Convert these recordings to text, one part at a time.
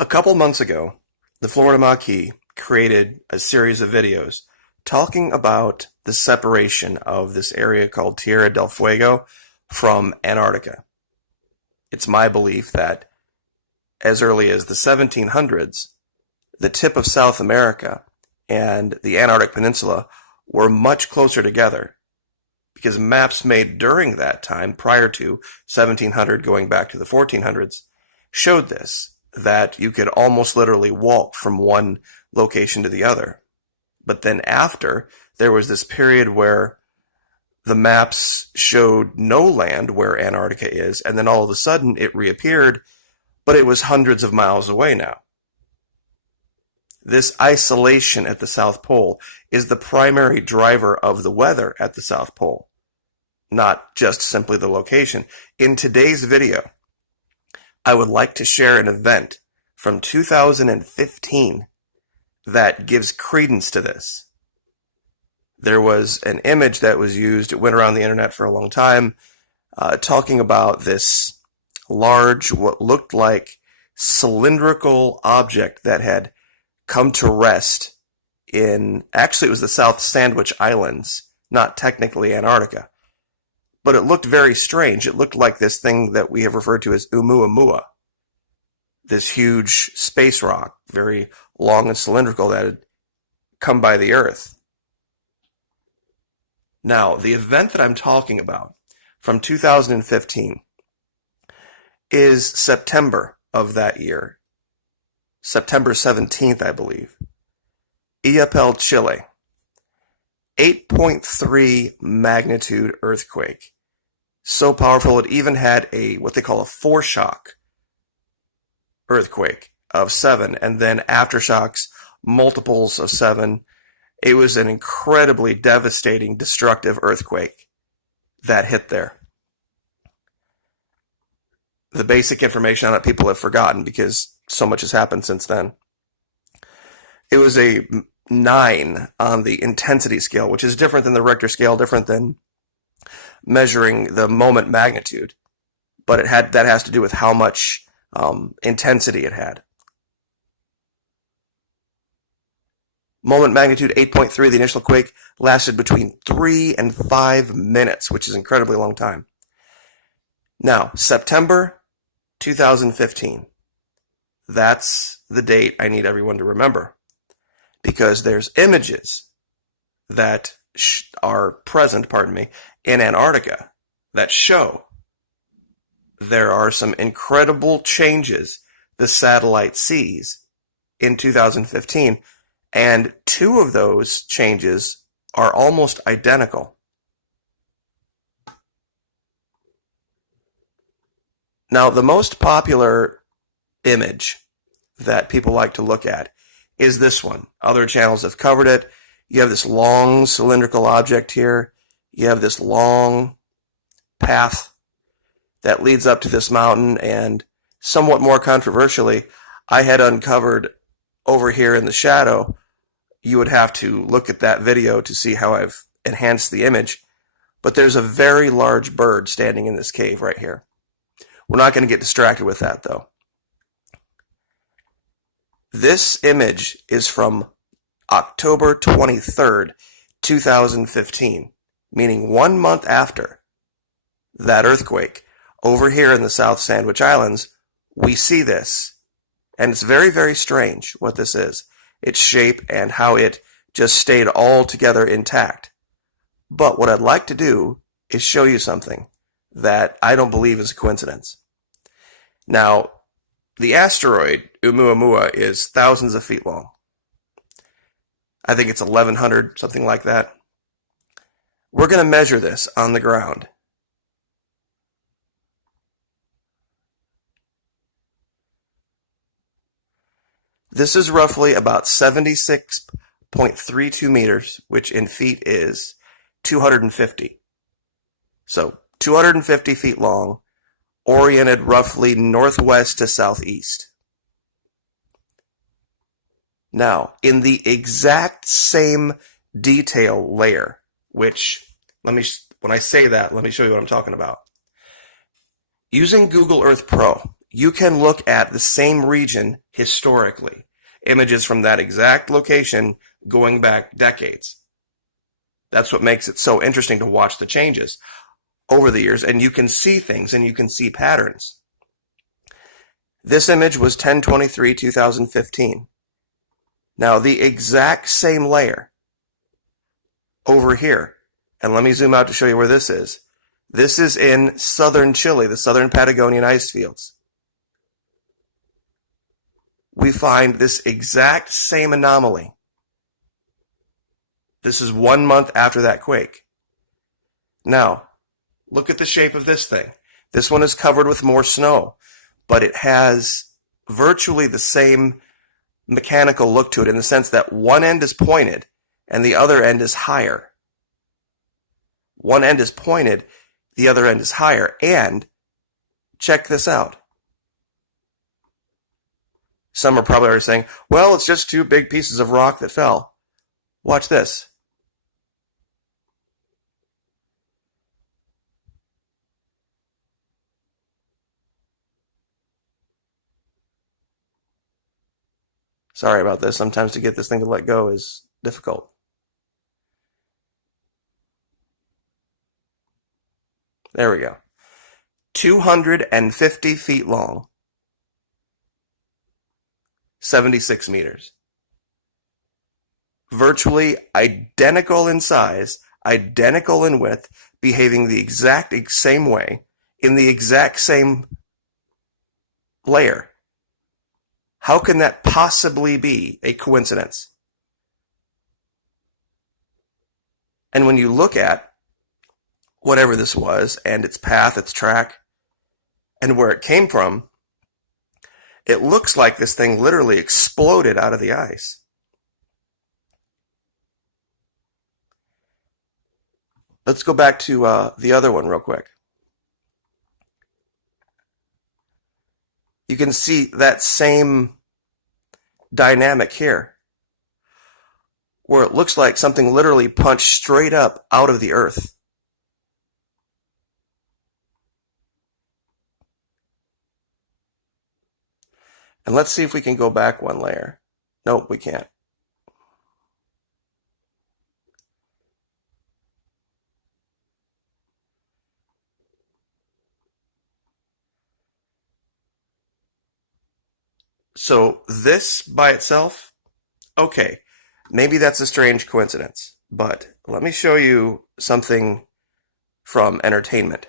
A couple months ago, the Florida Maquis created a series of videos talking about the separation of this area called Tierra del Fuego from Antarctica. It's my belief that as early as the 1700s, the tip of South America and the Antarctic Peninsula were much closer together because maps made during that time, prior to 1700 going back to the 1400s, showed this, that you could almost literally walk from one location to the other. But then after, there was this period where the maps showed no land where Antarctica is, and then all of a sudden it reappeared, but it was hundreds of miles away now. This isolation at the South Pole is the primary driver of the weather at the South Pole, not just simply the location. In today's video, I would like to share an event from 2015 that gives credence to this. There was an image that was used, it went around the internet for a long time, talking about this large, what looked like cylindrical object that had come to rest in, actually it was the South Sandwich Islands, not technically Antarctica. But it looked very strange. It looked like this thing that we have referred to as Oumuamua, this huge space rock, very long and cylindrical, that had come by the Earth. Now, the event that I'm talking about from 2015 is September of that year, September 17th, I believe. Iapel, Chile. 8.3 magnitude earthquake. So powerful it even had what they call a foreshock earthquake of 7, and then aftershocks, multiples of 7. It was an incredibly devastating, destructive earthquake that hit there. The basic information on it people have forgotten because so much has happened since then. It was a 9 on the intensity scale, which is different than the Richter scale, different than measuring the moment magnitude, but that has to do with how much intensity it had. Moment magnitude 8.3, the initial quake lasted between 3 and 5 minutes, which is an incredibly long time. Now, September 2015. That's the date I need everyone to remember, because there's images that are present, in Antarctica that show there are some incredible changes the satellite sees in 2015, and 2 of those changes are almost identical. Now, the most popular image that people like to look at is this one. Other channels have covered it. You have this long cylindrical object here. You have this long path that leads up to this mountain, and somewhat more controversially, I had uncovered over here in the shadow. You would have to look at that video to see how I've enhanced the image, but there's a very large bird standing in this cave right here. We're not going to get distracted with that, though. This image is from October 23rd, 2015, meaning 1 month after that earthquake. Over here in the South Sandwich Islands, we see this, and it's very, very strange what this is. Its shape and how it just stayed all together intact. But what I'd like to do is show you something that I don't believe is a coincidence. Now, the asteroid Oumuamua is thousands of feet long. I think it's 1,100, something like that. We're going to measure this on the ground. This is roughly about 76.32 meters, which in feet is 250. So 250 feet long, oriented roughly northwest to southeast. Now, in the exact same detail layer, which, when I say that, let me show you what I'm talking about. Using Google Earth Pro, you can look at the same region historically, images from that exact location going back decades. That's what makes it so interesting to watch the changes over the years, and you can see things and you can see patterns. This image was 10/23/2015. Now the exact same layer over here, and let me zoom out to show you where this is. This is in southern Chile, the southern Patagonian ice fields. We find this exact same anomaly. This is 1 month after that quake. Now, look at the shape of this thing. This one is covered with more snow, but it has virtually the same mechanical look to it in the sense that one end is pointed and the other end is higher. One end is pointed, the other end is higher, and check this out. Some are probably already saying, well, it's just two big pieces of rock that fell. Watch this. Sorry about this. Sometimes to get this thing to let go is difficult. There we go. 250 feet long. 76 meters. Virtually identical in size, identical in width, behaving the exact same way, in the exact same layer. How can that possibly be a coincidence? And when you look at whatever this was, and its path, its track, and where it came from, it looks like this thing literally exploded out of the ice. Let's go back to the other one real quick. You can see that same dynamic here, where it looks like something literally punched straight up out of the earth. And let's see if we can go back one layer. Nope, we can't. So this by itself, okay, maybe that's a strange coincidence, but let me show you something from entertainment.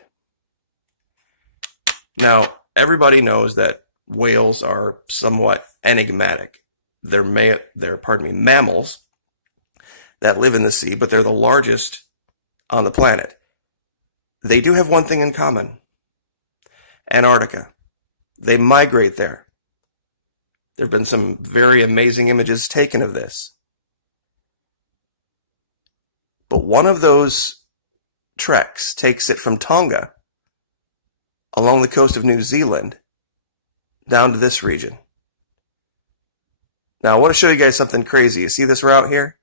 Now, everybody knows that whales are somewhat enigmatic. They're mammals that live in the sea, but they're the largest on the planet. They do have one thing in common: Antarctica. They migrate there. There have been some very amazing images taken of this. But one of those treks takes it from Tonga along the coast of New Zealand down to this region. Now, I want to show you guys something crazy. You see this route here?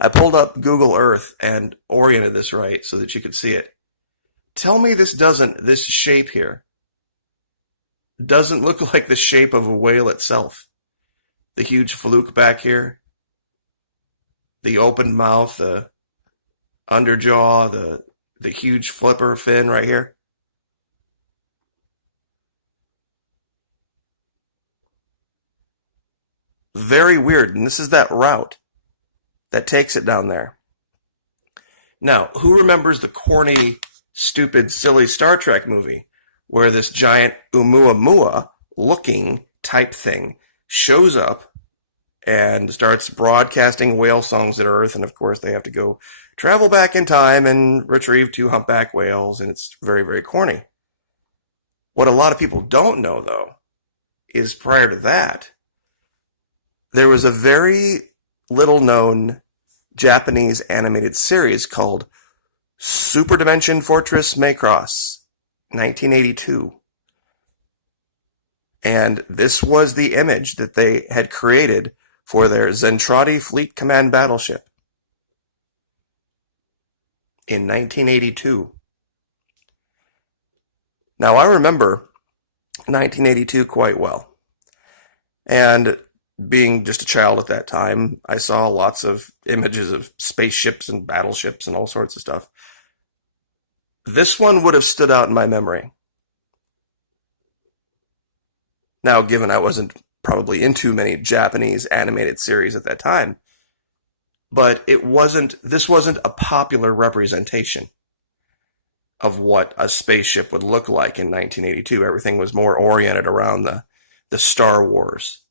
I pulled up Google Earth and oriented this right so that you could see it. Tell me this shape here doesn't look like the shape of a whale itself. The huge fluke back here, the open mouth, the underjaw, the huge flipper fin right here. Very weird, and this is that route that takes it down there. Now, who remembers the corny, stupid, silly Star Trek movie where this giant Oumuamua looking type thing shows up and starts broadcasting whale songs at Earth, and of course they have to go travel back in time and retrieve two humpback whales, and it's very, very corny. What a lot of people don't know, though, is prior to that, there was a very little known Japanese animated series called Super Dimension Fortress Macross, 1982. And this was the image that they had created for their Zentradi Fleet Command battleship in 1982. Now, I remember 1982 quite well. And being just a child at that time, I saw lots of images of spaceships and battleships and all sorts of stuff. This one would have stood out in my memory. Now, given I wasn't probably into many Japanese animated series at that time, but this wasn't a popular representation of what a spaceship would look like in 1982. Everything was more oriented around the Star Wars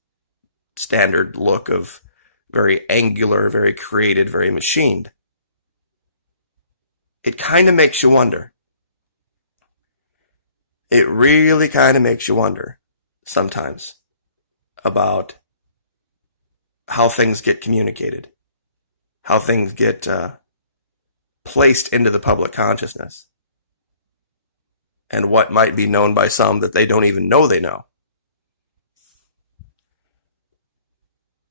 standard look of very angular, very created, very machined. It kind of makes you wonder. It really kind of makes you wonder sometimes about how things get communicated, how things get placed into the public consciousness, and what might be known by some that they don't even know they know.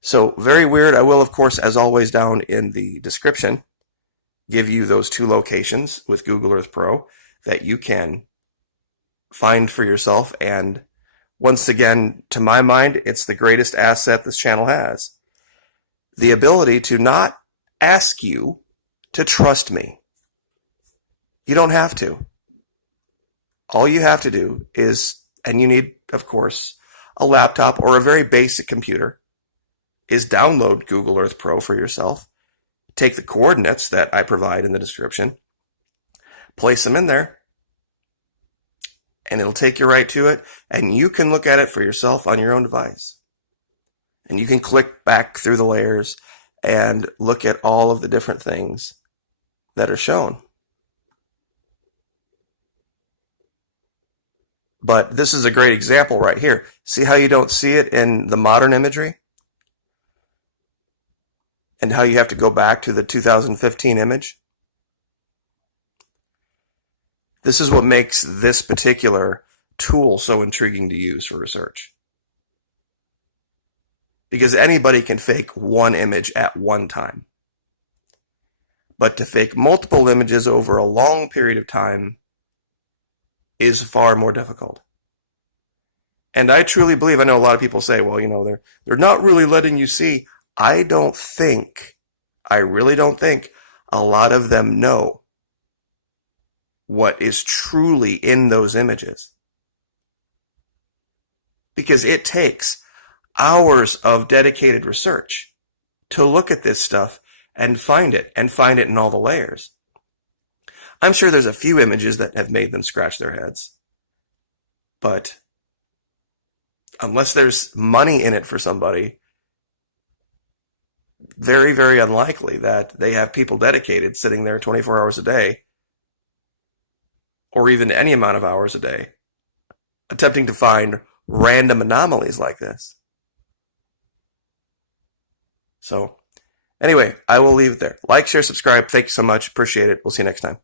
So, very weird. I will, of course, as always, down in the description, give you those 2 locations with Google Earth Pro that you can find for yourself. And once again, to my mind, it's the greatest asset this channel has. The ability to not ask you to trust me. You don't have to. All you have to do is, and you need, of course, a laptop or a very basic computer, is download Google Earth Pro for yourself, take the coordinates that I provide in the description, place them in there, and it'll take you right to it, and you can look at it for yourself on your own device. And you can click back through the layers and look at all of the different things that are shown. But this is a great example right here. See how you don't see it in the modern imagery? And how you have to go back to the 2015 image? This is what makes this particular tool so intriguing to use for research. Because anybody can fake one image at one time. But to fake multiple images over a long period of time is far more difficult. And I truly believe, I know a lot of people say, well, they're not really letting you see. I really don't think a lot of them know what is truly in those images. Because it takes hours of dedicated research to look at this stuff and find it in all the layers. I'm sure there's a few images that have made them scratch their heads. But unless there's money in it for somebody, very, very unlikely that they have people dedicated sitting there 24 hours a day, or even any amount of hours a day, attempting to find random anomalies like this. So, anyway, I will leave it there. Like, share, subscribe. Thank you so much. Appreciate it. We'll see you next time.